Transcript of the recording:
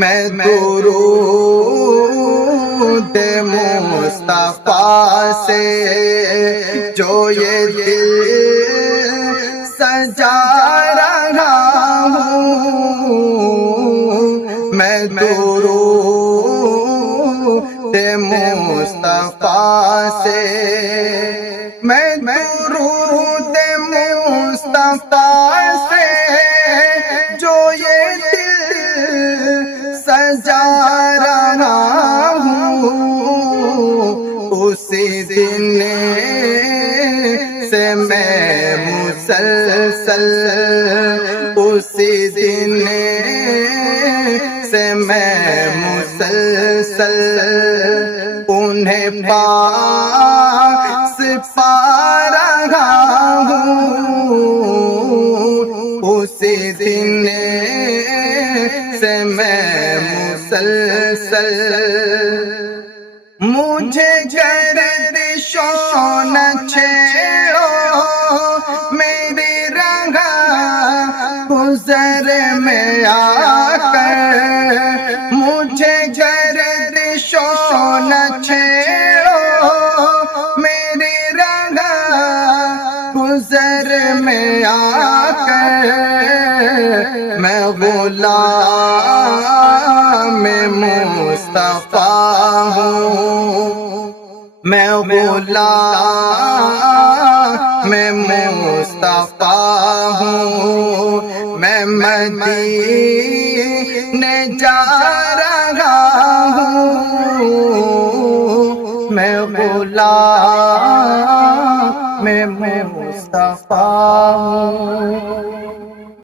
میں درود مصطفیٰ سے جو یہ دل سجا رہا ہوں، میں درود مصطفیٰ سے، میں درود مصطفیٰ سے جو یہ دل سجا رہا ہوں، اسی دن سے میں مسلسل، اسی دن سے میں مسلسل انہیں پاس پا رہا ہوں، اسی دن سے میں مسلسل مجھے گردشوں نہ چھیڑو میری رگا گزر میں آ کر، مجھے گردشوں نہ چھیڑو میری رگا گزر میں آ کر، میں غلام مصطفیٰ ہوں، میں غلام مصطفیٰ ہوں، میں مدینے جا رہا ہوں، میں غلام مصطفیٰ ہوں۔